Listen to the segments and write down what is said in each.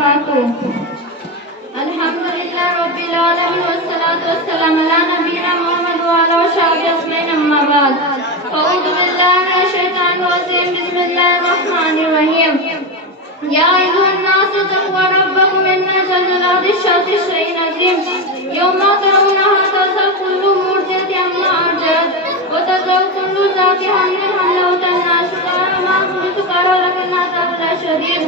وبركاته. الحمد لله رب العالمين والصلاة والسلام على نبينا محمد وعلى وصحبه أجمعين أما بعد. أعوذ بالله من الشيطان الرجيم. بسم الله الرحمن الرحيم. يا أيها الناس اتقوا ربكم إن زلزلة الساعة شيء عظيم يوم ترونها تذهل كل مرضعة عما أرضعت وتضع كل ذات حمل حملها وتضع سكارى ما كنت سكارى ولكن عذاب الله شديد.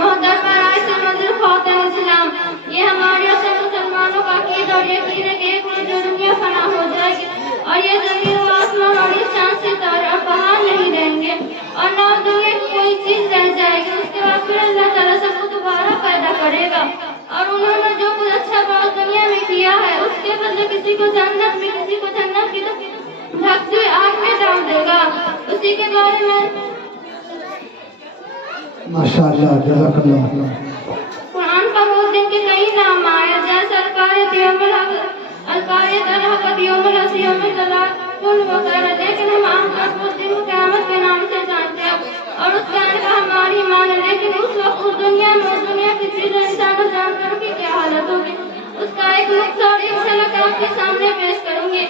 محترم رئیس مجلس خواتین اسلام، یہ ہمارے اور سب مسلمانوں کا عقیدہ اور یقین ہے کہ ایک دن جو دنیا فنا ہو جائے گی اور یہ زمین و آسمان اور یہ چاند ستارے اور پہاڑ نہیں رہیں گے اور نہ دنیا کی کوئی چیز رہ جائے گی. اس کے بعد پھر اللہ تعالیٰ سب کو دوبارہ پیدا کرے گا اور انہوں نے جو کچھ اچھا کام دنیا میں کیا ہے اس کے بدلے کسی کو جنت میں کسی کو جنت کی دھکتی ہوئی آگ میں ڈال دے گا. اسی کے بارے میں ماشاءاللہ جزاک اللہ. قرآن کا اس دن کے کئی نام آئے جیسے القاریۃ یوم الحق، القاریۃ الحقۃ یوم الحسر، یوم التلاق وغیرہ، لیکن ہم عام طور پر اس دن کو قیامت کے نام سے جانتے ہیں اور اس قیامت کا ہماری ایمان ہے. لیکن اس وقت اس دنیا میں اس دنیا کی چیزیں انسان کو جان کر کی کیا حالت ہوگی اس کا ایک نقطہ اور انشاءاللہ آپ کے سامنے پیش کروں گی.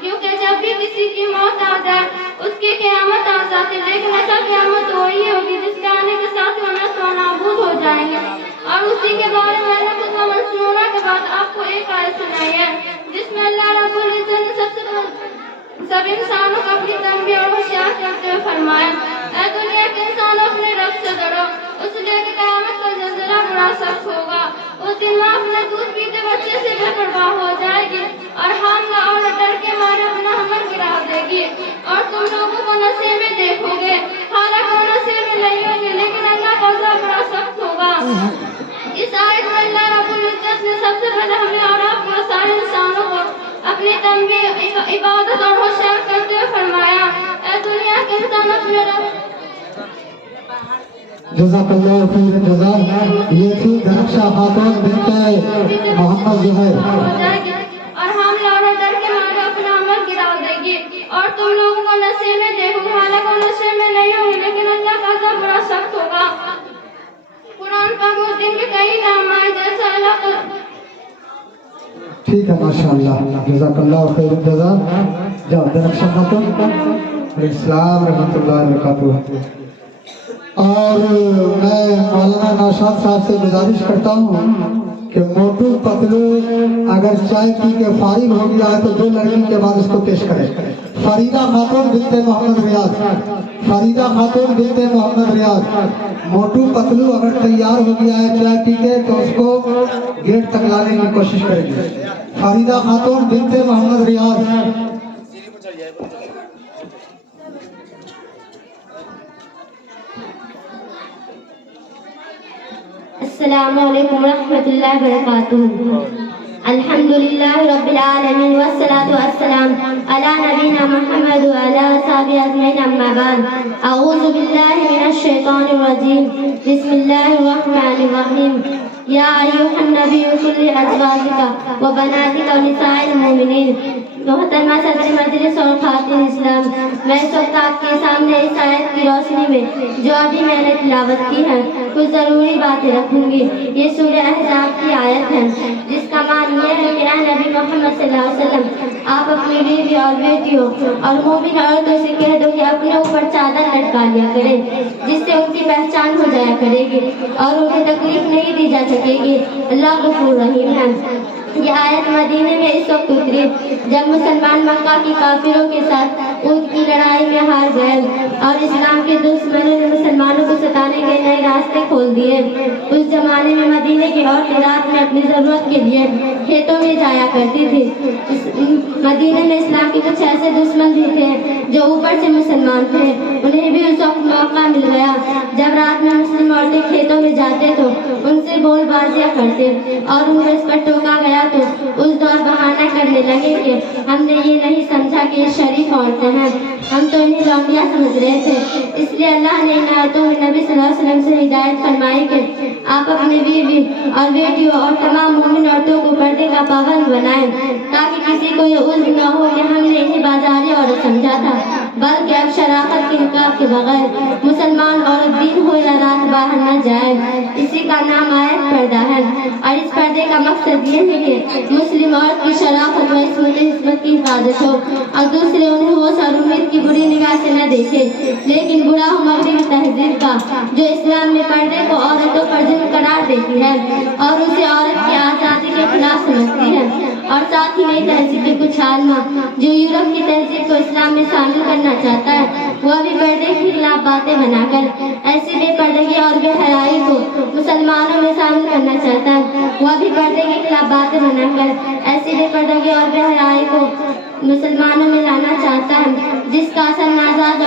کیونکہ جب بھی کسی کی موت آ جائے اس کی قیامت آ جاتی ہے، لیکن ایسا قیامت وہی ہوگی جس کے آنے کے ساتھ ہم نابود ہو جائیں گے. اور اسی کے بارے میں اللہ خطبہ منصورہ کے بعد آپ کو ایک آیت سنائی ہے جس میں اللہ رب العزت نے سب انسانوں کو اپنی تنبیہ اور ہوشیار کرتے ہوئے فرمایا، اے دنیا کے انسانوں اپنے رب سے ڈرو، اس لیے کہ قیامت کا زلزلہ بڑا سخت ہوگا. اس دن ماں اپنے دودھ پیتے بچے سے بے پرواہ ہو جائے گی اور حاملہ عورت ڈر کے مارے اپنا حمل گرا دے گی اور تم لوگوں کو نشے میں دیکھو گے، حالانکہ وہ نشے میں نہیں ہوں گے لیکن اللہ کا عذاب بڑا سخت ہوگا. اس آیت میں اللہ رب العزت نے سب سے پہلے ہمیں اور آپ کو سارے انسانوں کو اپنی تنبیہ، عبادت اور ہوشیار کرتے ہوئے فرمایا، اے دنیا کے انسان اپنے رب. جزاک اللہ خیر جزا. یہ تھی دھنکشا خاتون بنت محمد زہیر. اور حاملہ عورت ڈر کے مارے اپنا عمل گرا دے گی اور تم لوگوں کو نشے میں دیکھو گے، حالانکہ وہ نشے میں نہیں ہوں گے لیکن اللہ کا عذاب بڑا سخت ہوگا. قرآن پاک اس دن کے کئی نام آئے جیسے اللہ کا. ٹھیک ہے ماشاءاللہ جزاک اللہ خیر جزا. جاؤ دھنکشا خاتون السلام رحمۃ اللہ وبرکاتہ. اور میں مولانا نوشاد صاحب سے گزارش کرتا ہوں کہ موٹو پتلو اگر چائے پی کے فارغ ہو گیا ہے تو 2 لڑکی کے بعد اس کو پیش کرے. فریدہ خاتون بنت محمد ریاض، فریدہ خاتون بنت محمد ریاض. موٹو پتلو اگر تیار ہو گیا ہے چائے پی کے تو اس کو گیٹ تک لانے کی کوشش کریں گے. فریدہ خاتون بنت محمد ریاض. السلام علیکم ورحمۃ اللہ وبرکاتہ. الحمدللہ رب العالمین والصلاة والسلام علی نبینا محمد وعلی صحابہ اجمعین اما بعد. اعوذ باللہ من الشیطان الرجیم. بسم اللہ الرحمن الرحیم. یا ایھا النبی قل لازواجک وبناتک ونساء المؤمنین. محترمہ صدر مجلس اور خواتین اسلام، میں اس وقت آپ کے سامنے اس آیت کی روشنی میں جو ابھی میں نے تلاوت کی ہے کچھ ضروری باتیں رکھوں گی. یہ سورہ احزاب کی آیت ہے جس کا معنی یہ ہے کہ اے نبی محمد صلی اللہ علیہ وسلم آپ اپنی بیوی اور بیٹیوں اور مومن عورتوں سے کہہ دو کہ اپنے اوپر چادر لٹکا لیا کریں جس سے ان کی پہچان ہو جایا کرے گی اور انہیں تکلیف نہیں دی جا سکے گی. اللہ غفور رحیم ہے. یہ آیت مدینے میں اس وقت اتری جب مسلمان مکہ کی کافروں کے ساتھ اونٹ کی لڑائی میں ہار گئے اور اسلام کے دشمنوں نے مسلمانوں کو ستانے کے نئے راستے کھول دیے. اس زمانے میں مدینے کی عورتیں رات میں اپنی ضرورت کے لیے کھیتوں میں جایا کرتی تھی. مدینے میں اسلام کے کچھ ایسے دشمن بھی تھے جو اوپر سے مسلمان تھے، انہیں بھی اس وقت موقع مل گیا جب رات میں مسلم عورتیں کھیتوں میں جاتے تو ان سے بول بازیاں کرتے اور ان کو اس پر ٹوکا گیا تو اس دور بہانہ کرنے لگے کہ ہم نے یہ نہیں سمجھا کہ یہ شریف عورتیں ہیں، ہم تو انہیں لونڈیاں سمجھ رہے تھے. اس لیے اللہ نے ان آیتوں میں نبی صلی اللہ علیہ وسلم سے ہدایت فرمائی کہ آپ اپنی بیوی اور بیٹیوں اور تمام مومن عورتوں کو پردے کا پابند بنائیں تاکہ کسی کو یہ عذر نہ ہو کہ ہم نے انہیں بازاری عورت سمجھا تھا بلکہ اب شراکت کے نکاح کے بغیر مسلمان عورت دن ہو یا رات باہر نہ جائے۔ اسی کا نام آیت پردہ ہے، اور اس پردے کا مقصد یہ ہے کہ مسلم عورت کی شرافت و عصمت کی حفاظت ہو، اور دوسرے انہیں ہوش اور امید کی بری نگاہ سے نہ دیکھے۔ لیکن برا ہو مغربی تہذیب کا، جو اسلام میں پردے کو عورتوں پر ظلم قرار دیتی ہے اور اسے عورت کی آزادی کے خلاف سمجھتی ہے، اور ساتھ ہی نئی تہذیب کے کچھ عالمہ جو یورپ کی تہذیب کو اسلام میں شامل کرنا چاہتا ہے، وہ بھی پردے کے خلاف باتیں بنا کر ایسی بے پردگی اور بے حیائی کو مسلمانوں میں شامل کرنا چاہتا ہے، وہ بھی پردے کے خلاف باتیں بنا کر ایسی بے پردگی اور بے حیائی کو مسلمانوں میں لانا چاہتا ہے، جس کا اثر نازاد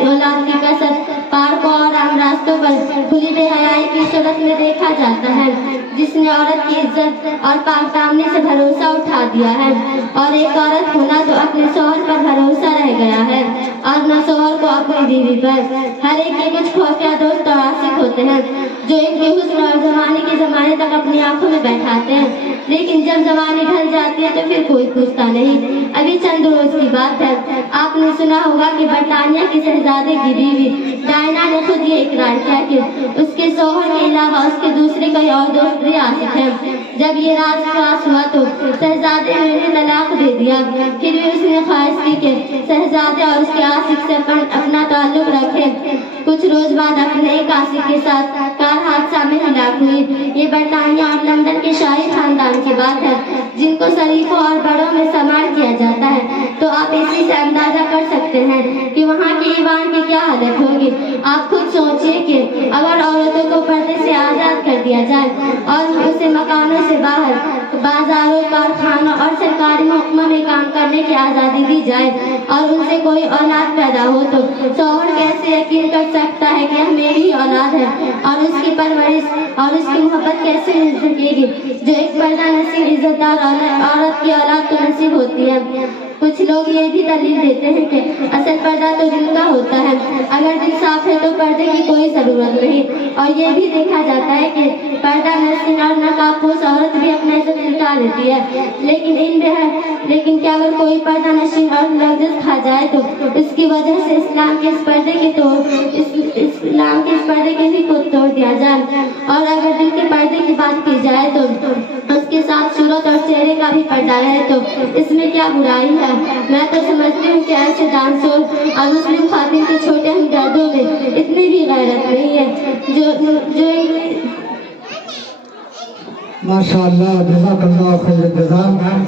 اولاد کی کثرت پارکوں اور عام راستوں پر کھلی بے حیائی کی صورت میں دیکھا جاتا ہے، جس نے عورت کی عزت اور پاک دامنی سے بھروسہ اٹھا دیا ہے، اور ایک عورت ہونا تو اپنے شوہر پر بھروسہ رہ گیا ہے اور نہ شوہر کو اپنی بیوی پر۔ ہر ایک کے کچھ خفیہ دوست اور عاشق ہوتے ہیں جو ایک بے حسن اور زمانے کے زمانے تک اپنی آنکھوں میں بیٹھاتے ہیں، لیکن جب زمانے ڈھل جاتی ہے تو پھر کوئی پوچھتا نہیں۔ ابھی چند روز کی بات ہے، آپ نے سنا ہوگا کہ برطانیہ کے شہزادے کی بیوی ڈائنا نے خود یہ اقرار کیا کہ اس کے شوہر کے علاوہ اس کے دوسرے کوئی اور دوست بھی عاشق ہے۔ جب یہ راز فاش ہوا تو شہزادے نے انہیں طلاق دے دیا، پھر بھی اس نے خواہش کی کہ شہزادے اور اس کے عاشق سے اپنا تعلق رکھے۔ کچھ روز بعد اپنے ایک عاشق کے ساتھ کار حادثہ میں ہلاک ہوئی۔ یہ برطانیہ اور لندن کے شاہی خاندان کی بات ہے، جن کو شریفوں اور بڑوں میں شمار کیا جاتا ہے، تو آپ اسی سے اندازہ کر سکتے ہیں کہ وہاں کی ایوان کی کیا حالت ہوگی۔ آپ خود سوچئے کہ اگر عورتوں کو پردے سے آزاد کر دیا جائے اور اسے مکانوں سے باہر بازاروں، کارخانوں اور سرکاری محکموں میں کام کرنے کی آزادی دی جائے اور ان سے کوئی اولاد پیدا ہو، تو شوہر کیسے یقین کر سکتا ہے کہ میری ہی اولاد ہے، اور اس کی پرورش اور اس کی محبت کیسے مل سکے گی جو ایک پردہ نصیب عزت دار عورت کی اولاد کو نصیب ہوتی ہے۔ کچھ لوگ یہ بھی دلیل دیتے ہیں کہ اصل پردہ تو دل کا ہوتا ہے، اگر دل صاف ہے تو پردے کی کوئی ضرورت نہیں، اور یہ بھی دیکھا جاتا ہے کہ پردہ نشین اور نقاب پوش عورت بھی اپنا عزت لٹا لیتی ہے، لیکن کیا اگر کوئی پردہ نشین اور لفظ کھا جائے تو اس کی وجہ سے اسلام کے اس پردے کے بھی کو توڑ دیا جائے، اور اگر دل کے پردے کی بات کی جائے تو اس کے ساتھ صورت اور چہرے کا بھی پردہ ہے، تو اس میں کیا برائی ہے؟ میں تو سمجھتی ہوں کہ ایسے دانشور اور مسلم خواتین کے چھوٹے ہمدردوں میں اتنی بھی غیرت نہیں ہے جو ماشاءاللہ، جزاک اللہ خیر الجزا۔